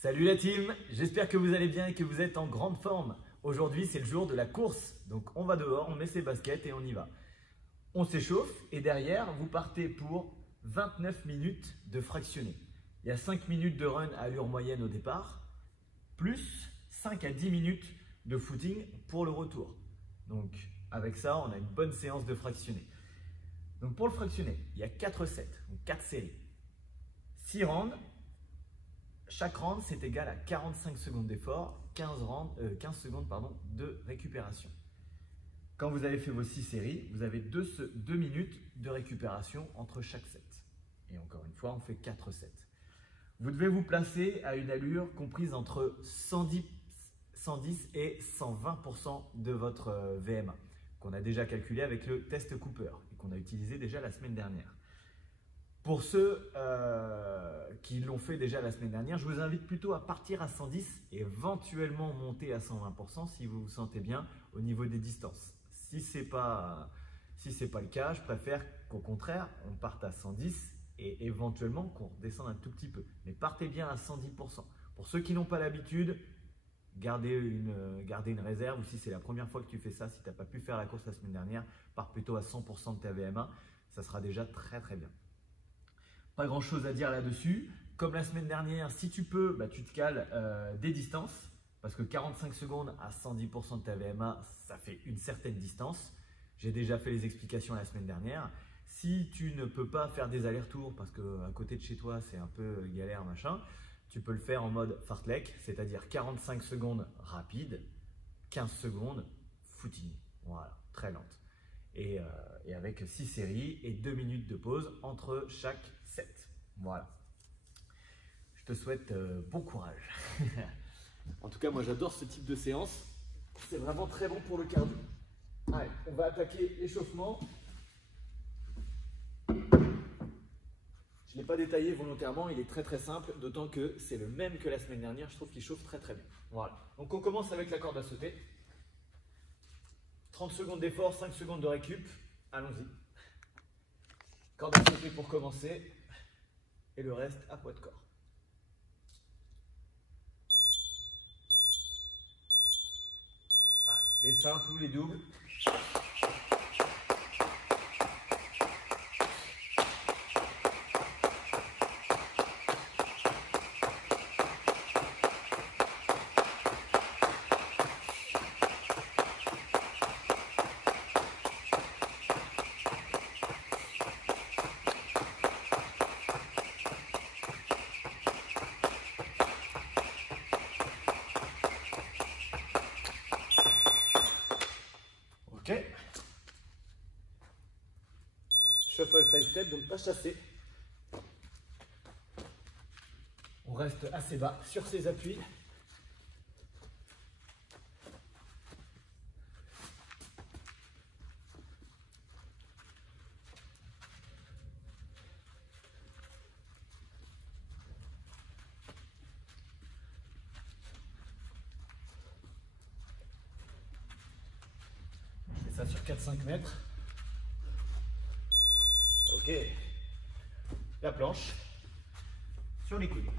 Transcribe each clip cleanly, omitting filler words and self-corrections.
Salut la team, j'espère que vous allez bien et que vous êtes en grande forme. Aujourd'hui c'est le jour de la course, donc on va dehors, on met ses baskets et on y va. On s'échauffe et derrière vous partez pour 29 minutes de fractionné. Il y a 5 minutes de run à allure moyenne au départ, plus 5 à 10 minutes de footing pour le retour. Donc avec ça on a une bonne séance de fractionné. Donc pour le fractionné, il y a 4 sets, donc 4 séries. 6 rounds. Chaque round, c'est égal à 45 secondes d'effort, 15 secondes de récupération. Quand vous avez fait vos 6 séries, vous avez 2 minutes de récupération entre chaque set. Et encore une fois, on fait 4 sets. Vous devez vous placer à une allure comprise entre 110 et 120% de votre VMA, qu'on a déjà calculé avec le test Cooper et qu'on a utilisé déjà la semaine dernière. Pour ceux qui l'ont fait déjà la semaine dernière, je vous invite plutôt à partir à 110 et éventuellement monter à 120% si vous vous sentez bien au niveau des distances. Si ce n'est pas le cas, je préfère qu'au contraire, on parte à 110 et éventuellement qu'on redescende un tout petit peu. Mais partez bien à 110%. Pour ceux qui n'ont pas l'habitude, gardez une réserve, ou si c'est la première fois que tu fais ça, si tu n'as pas pu faire la course la semaine dernière, pars plutôt à 100% de ta VMA, ça sera déjà très très bien. Pas grand chose à dire là-dessus. Comme la semaine dernière, si tu peux, tu te cales des distances parce que 45 secondes à 110% de ta VMA, ça fait une certaine distance. J'ai déjà fait les explications la semaine dernière. Si tu ne peux pas faire des allers-retours parce qu'à côté de chez toi, c'est un peu galère, machin, tu peux le faire en mode fartlek, c'est-à-dire 45 secondes rapide, 15 secondes footing. Voilà, très lente. Et avec 6 séries et 2 minutes de pause entre chaque set. Voilà. Je te souhaite bon courage. En tout cas, moi j'adore ce type de séance. C'est vraiment très bon pour le cardio. Allez, on va attaquer l'échauffement. Je ne l'ai pas détaillé volontairement, il est très très simple, d'autant que c'est le même que la semaine dernière. Je trouve qu'il chauffe très très bien. Voilà. Donc on commence avec la corde à sauter. 30 secondes d'effort, 5 secondes de récup. Allons-y. Corde à sauter pour commencer. Et le reste à poids de corps. Allez, les simples ou les doubles. Ok. Shuffle side step, donc pas chassé. On reste assez bas sur ses appuis. Ça sur 4-5 mètres. Ok. La planche sur les coudes.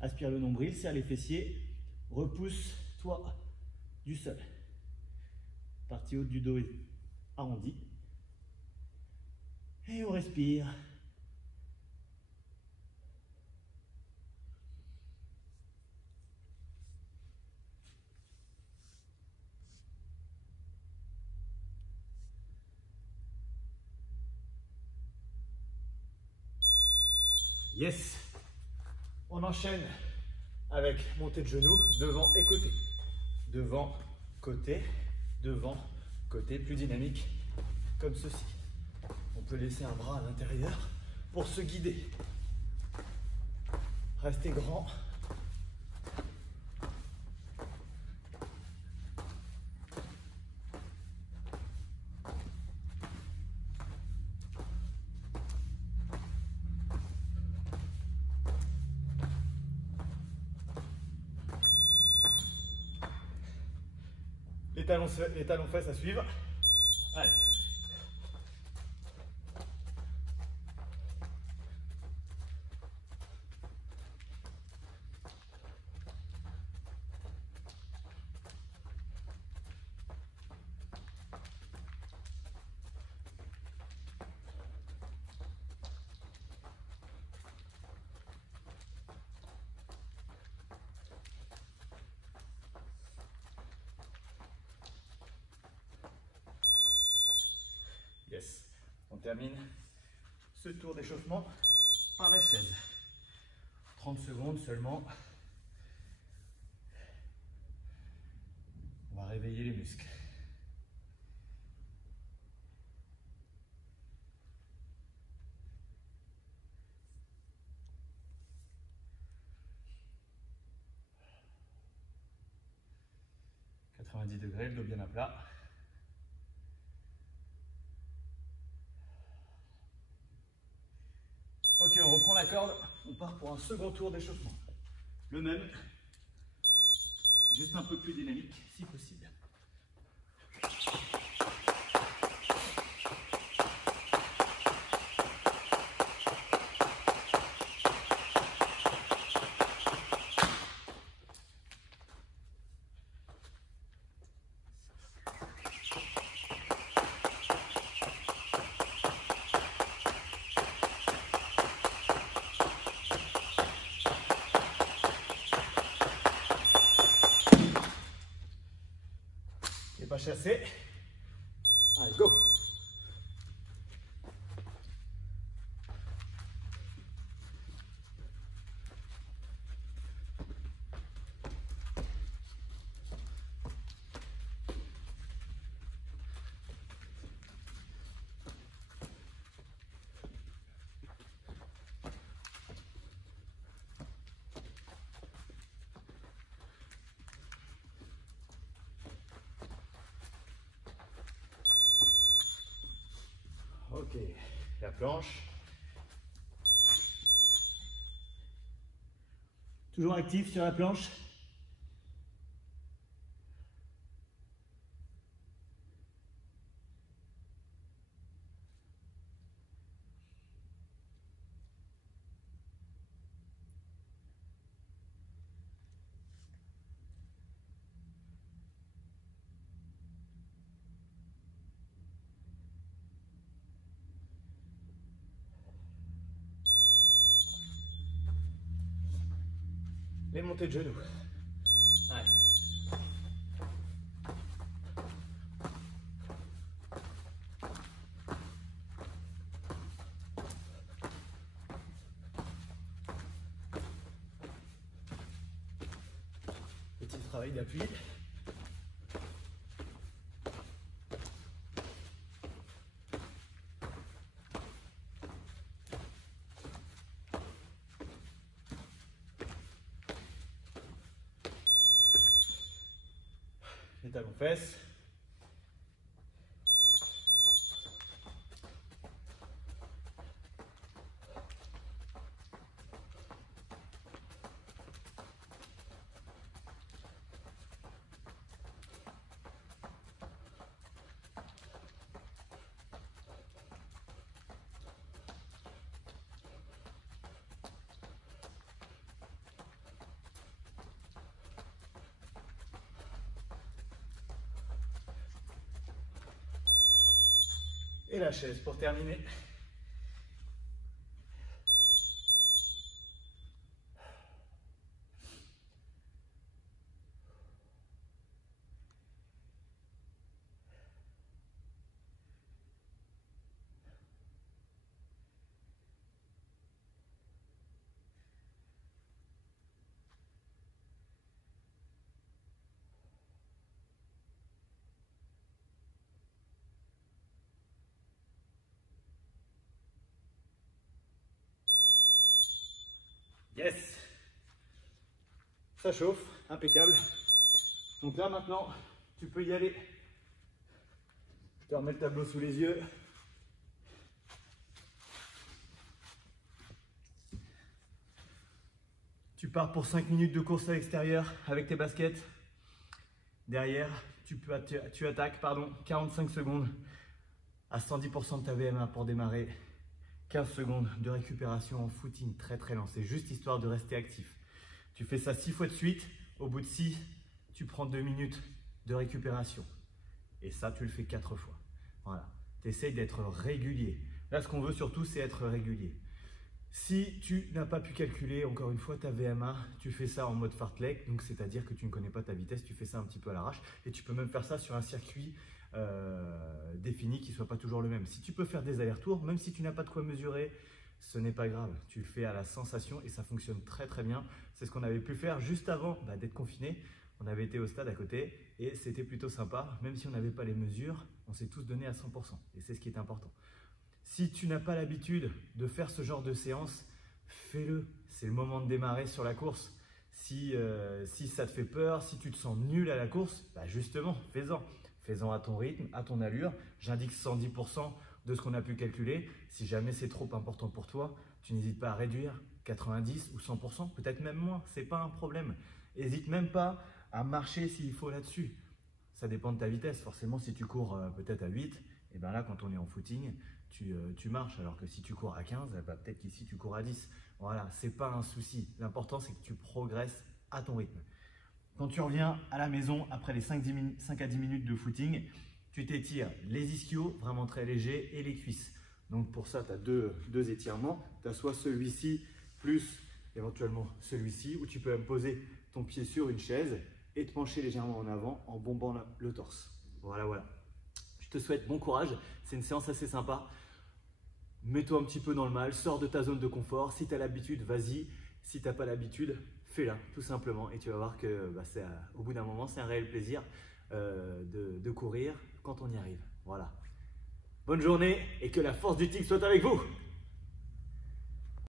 Aspire le nombril, serre les fessiers. Repousse-toi du sol. Partie haute du dos arrondie. Et on respire. Yes. On enchaîne avec montée de genoux, devant et côté. Devant, côté, devant, côté, plus dynamique, comme ceci. On peut laisser un bras à l'intérieur pour se guider. Restez grand. Les talons fesses à suivre. Allez. termine ce tour d'échauffement par la chaise. 30 secondes seulement. On va réveiller les muscles. « 90 degrés, le dos bien à plat. » Ok, on reprend la corde, on part pour un second tour d'échauffement. Le même, juste un peu plus dynamique si possible. Pas chassé. Allez, go! Ok, la planche. Toujours actif sur la planche. Les montées de genoux. Allez. Petit travail d'appui. Les talons fesses. Et la chaise pour terminer. Yes! Ça chauffe, impeccable. Donc là maintenant, tu peux y aller. Je te remets le tableau sous les yeux. Tu pars pour 5 minutes de course à l'extérieur avec tes baskets. Derrière, tu attaques 45 secondes à 110% de ta VMA pour démarrer. 15 secondes de récupération en footing très lent, c'est juste histoire de rester actif. Tu fais ça 6 fois de suite, au bout de 6, tu prends 2 minutes de récupération. Et ça, tu le fais 4 fois. Voilà, tu essayes d'être régulier. Là, ce qu'on veut surtout, c'est être régulier. Si tu n'as pas pu calculer, encore une fois, ta VMA, tu fais ça en mode fartlek, donc c'est-à-dire que tu ne connais pas ta vitesse, tu fais ça un petit peu à l'arrache. Et tu peux même faire ça sur un circuit défini qui ne soit pas toujours le même. Si tu peux faire des allers-retours, même si tu n'as pas de quoi mesurer, ce n'est pas grave. Tu le fais à la sensation et ça fonctionne très très bien. C'est ce qu'on avait pu faire juste avant d'être confiné. On avait été au stade à côté et c'était plutôt sympa. Même si on n'avait pas les mesures, on s'est tous donné à 100%. Et c'est ce qui est important. Si tu n'as pas l'habitude de faire ce genre de séance, fais-le. C'est le moment de démarrer sur la course. Si ça te fait peur, si tu te sens nul à la course, justement, fais-en. Fais-en à ton rythme, à ton allure. J'indique 110% de ce qu'on a pu calculer. Si jamais c'est trop important pour toi, tu n'hésites pas à réduire 90 ou 100%, peut-être même moins. Ce n'est pas un problème. N'hésite même pas à marcher s'il faut là-dessus. Ça dépend de ta vitesse. Forcément, si tu cours peut-être à 8, et bien là, quand on est en footing, tu marches. Alors que si tu cours à 15, peut-être qu'ici, tu cours à 10. Voilà, ce n'est pas un souci. L'important, c'est que tu progresses à ton rythme. Quand tu reviens à la maison, après les 5 à 10 minutes de footing, tu t'étires les ischios, vraiment très légers, et les cuisses. Donc pour ça, tu as deux étirements. Tu as soit celui-ci, plus éventuellement celui-ci, où tu peux même poser ton pied sur une chaise et te pencher légèrement en avant en bombant le torse. Voilà, voilà. Je te souhaite bon courage. C'est une séance assez sympa. Mets-toi un petit peu dans le mal, sors de ta zone de confort. Si tu as l'habitude, vas-y. Si tu n'as pas l'habitude, fais-la tout simplement. Et tu vas voir que au bout d'un moment, c'est un réel plaisir de courir quand on y arrive. Voilà. Bonne journée et que la force du tigre soit avec vous.